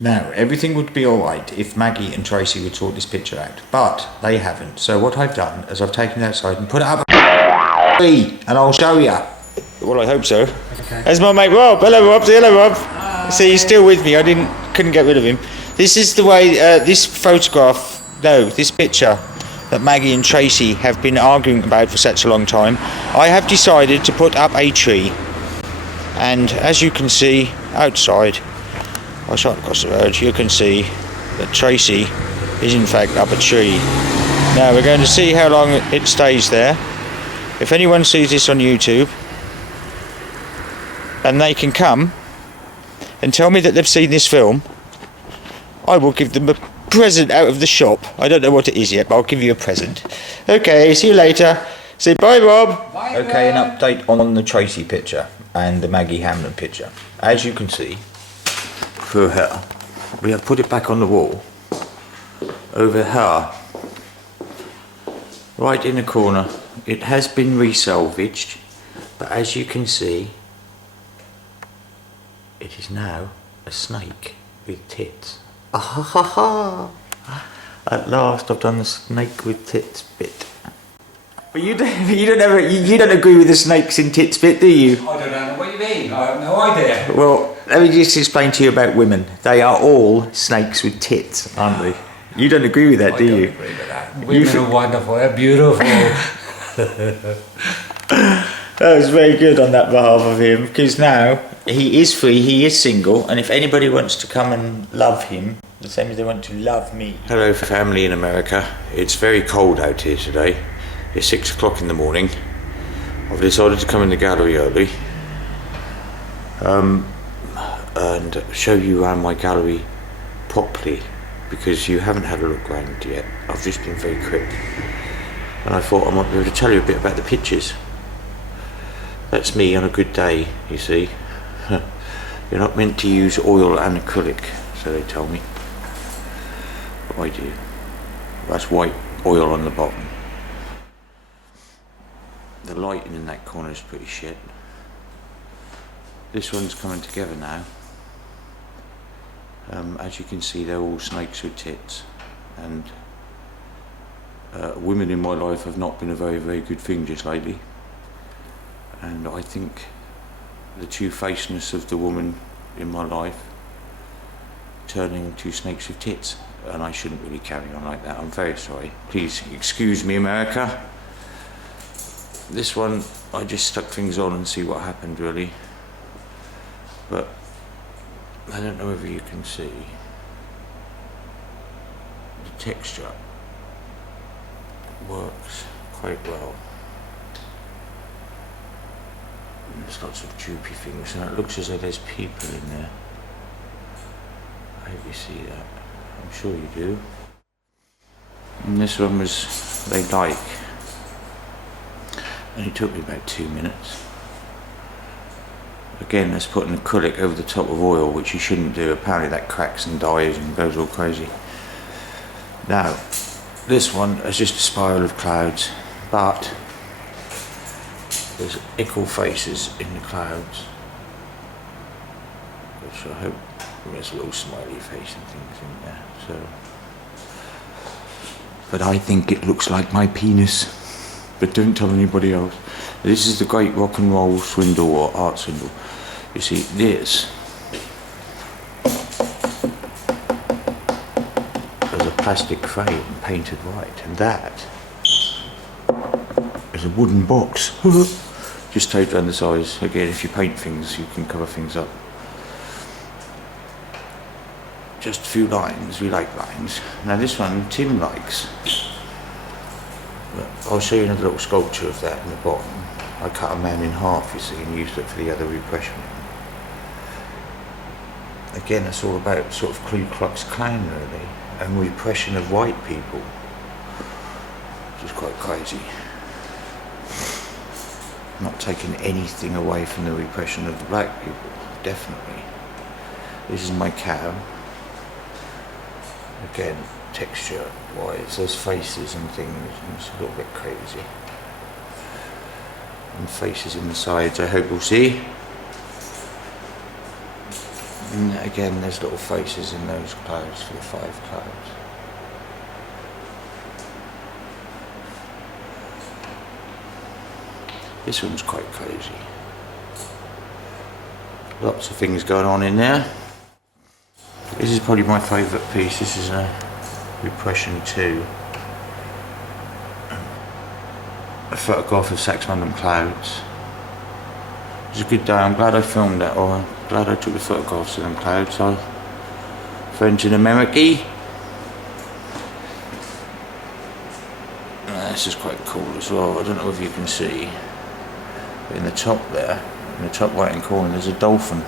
Now, everything would be alright if Maggie and Tracey would sort this picture out, but they haven't. So what I've done is I've taken it outside and put it up and I'll show you. Well, I hope so. Okay. There's my mate Rob. Hello Rob. Hello Rob. See, he's still with me. Couldn't get rid of him. This is the way, this picture that Maggie and Tracey have been arguing about for such a long time. I have decided to put up a tree. And as you can see outside, I shot across the road, you can see that Tracey is in fact up a tree. Now we're going to see how long it stays there. If anyone sees this on YouTube, and they can come and tell me that they've seen this film, I will give them a present out of the shop. I don't know what it is yet, but I'll give you a present. Okay, see you later. Say bye, Rob. Bye, okay, Rob. An update on the Tracey picture and the Maggie Hamlin picture. As you can see, for her, we have put it back on the wall. Over her, right in the corner. It has been resalvaged, but as you can see, it is now a snake with tits. Ah ha ha ha! At last, I've done the snake with tits bit. But you don't agree with the snakes in tits bit, do you? I don't know what you mean. I have no idea. Well, let me just explain to you about women. They are all snakes with tits, aren't they? You don't agree with that, do you? I don't agree with that. Women are wonderful. They're beautiful. That was very good on that behalf of him, because now he is free, he is single, and if anybody wants to come and love him, the same as they want to love me. Hello family in America. It's very cold out here today. It's 6 o'clock in the morning. I've decided to come in the gallery early and show you around my gallery properly, because you haven't had a look around yet. I've just been very quick, and I thought I might be able to tell you a bit about the pictures. That's me on a good day, you see. You're not meant to use oil and acrylic, so they tell me. But I do. That's white oil on the bottom. The lighting in that corner is pretty shit. This one's coming together now. As you can see, they're all snakes with tits, and women in my life have not been a very, very good thing just lately. And I think the two-facedness of the woman in my life turning into snakes with tits, and I shouldn't really carry on like that. I'm very sorry. Please excuse me, America. This one, I just stuck things on and see what happened, really. But I don't know whether you can see the texture works quite well. And there's lots of droopy things, and it looks as though there's people in there. I hope you see that. I'm sure you do. And this one was they like. And it took me about 2 minutes. Again, that's putting acrylic over the top of oil, which you shouldn't do. Apparently that cracks and dies and goes all crazy. Now, this one is just a spiral of clouds, but there's equal faces in the clouds, which I hope there's a little smiley face and things in there. So, but I think it looks like my penis. But don't tell anybody else. This is the great rock and roll swindle or art swindle. You see, this is a plastic frame painted white, and that is a wooden box. Just taped around the sides. Again, if you paint things, you can cover things up. Just a few lines. We like lines. Now this one, Tim likes. I'll show you another little sculpture of that in the bottom. I cut a man in half, you see, and used it for the other repression. Again, it's all about sort of Ku Klux Klan, really, and repression of white people, which is quite crazy. Not taking anything away from the repression of the black people, definitely. This is my cow. Again, texture wise, there's faces and things, and it's a little bit crazy. And faces in the sides, I hope you'll see. And again, there's little faces in those clouds for the 5 clouds. This one's quite cosy. Lots of things going on in there. This is probably my favourite piece. This is a Repression 2. A photograph of Saxmundham clouds. It was a good day. I'm glad I filmed that, or I'm glad I took the photographs of them clouds. Our friends in America. This is quite cool as well. I don't know if you can see. But in the top there, in the top right hand corner, there's a dolphin.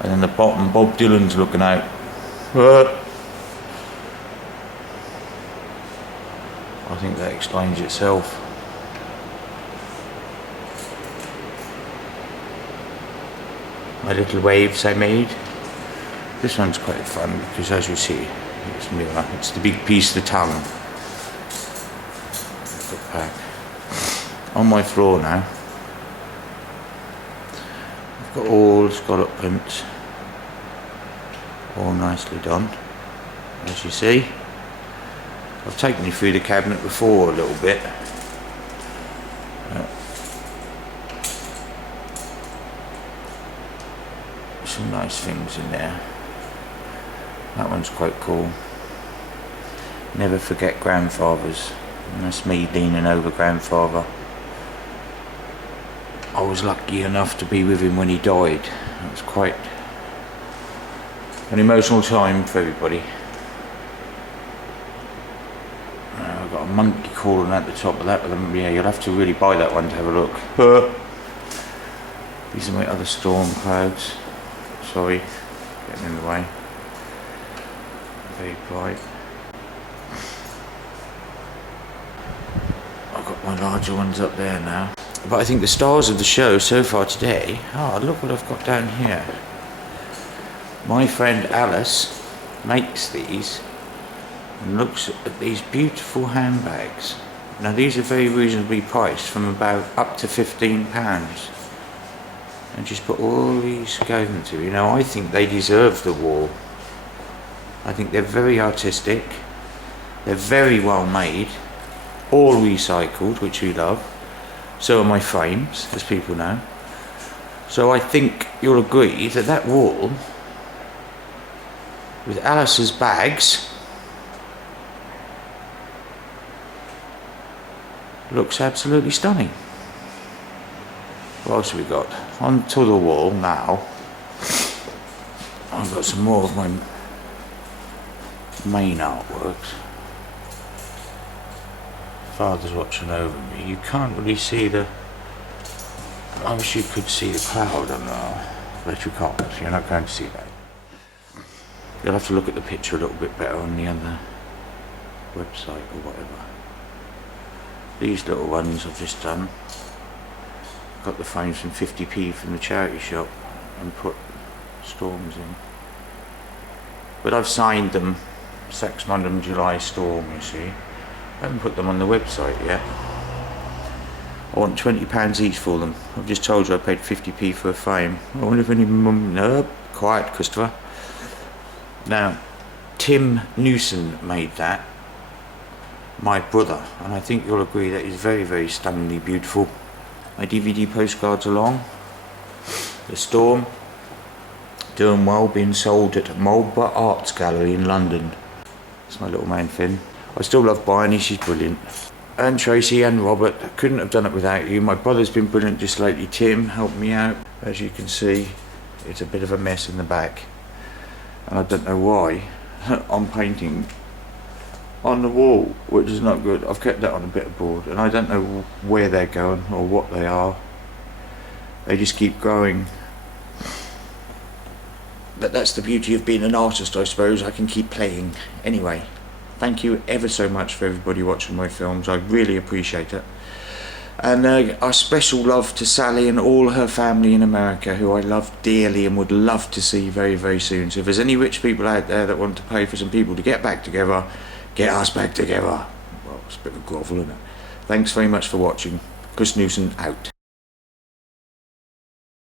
And in the bottom, Bob Dylan's looking out. I think that explains itself. My little waves I made. This one's quite fun because, as you see, it's mirror. It's the big piece of the tongue. Put back on my floor now. I've got all scallop prints, all nicely done, as you see. I've taken you through the cabinet before a little bit. Some nice things in there. That one's quite cool. Never forget grandfathers. And that's me leaning over grandfather. I was lucky enough to be with him when he died. It was quite an emotional time for everybody. I've got a monkey crawling at the top of that. Yeah, you'll have to really buy that one to have a look. These are my other storm clouds. Sorry, getting in the way. Very bright. I've got my larger ones up there now. But I think the stars of the show so far today, look what I've got down here. My friend Alice makes these and looks at these beautiful handbags. Now these are very reasonably priced, from about up to £15. And just put all these going to, you know, I think they deserve the wall. I think they're very artistic, they're very well made, all recycled, which we love. So are my frames, as people know. So I think you'll agree that that wall, with Alice's bags, looks absolutely stunning. What else have we got? Onto the wall now. I've got some more of my main artworks. Father's watching over me. You can't really see the... I wish you could see the cloud on there, but you can't. You're not going to see that. You'll have to look at the picture a little bit better on the other website or whatever. These little ones I've just done. Got the frames from 50p from the charity shop and put storms in. But I've signed them Saxmundham July Storm, you see. I haven't put them on the website yet. I want £20 each for them. I've just told you I paid 50p for a frame. I wonder if any... No, quiet, Christopher. Now, Tim Newson made that. My brother. And I think you'll agree that he's very, very stunningly beautiful. My DVD postcards along. The Storm. Doing well, being sold at Marlborough Arts Gallery in London. It's my little man Finn. I still love Barney, she's brilliant. And Tracy and Robert, couldn't have done it without you. My brother's been brilliant just lately. Tim helped me out. As you can see, it's a bit of a mess in the back. And I don't know why. I'm painting on the wall, which is not good. I've kept that on a bit of board, and I don't know where they're going or what they are. They just keep growing. But that's the beauty of being an artist, I suppose. I can keep playing. Anyway, thank you ever so much for everybody watching my films. I really appreciate it. And a special love to Sally and all her family in America, who I love dearly and would love to see very, very soon. So if there's any rich people out there that want to pay for some people to get back together, get us back together. Well, it's a bit of a grovel, isn't it? Thanks very much for watching. Chris Newson out.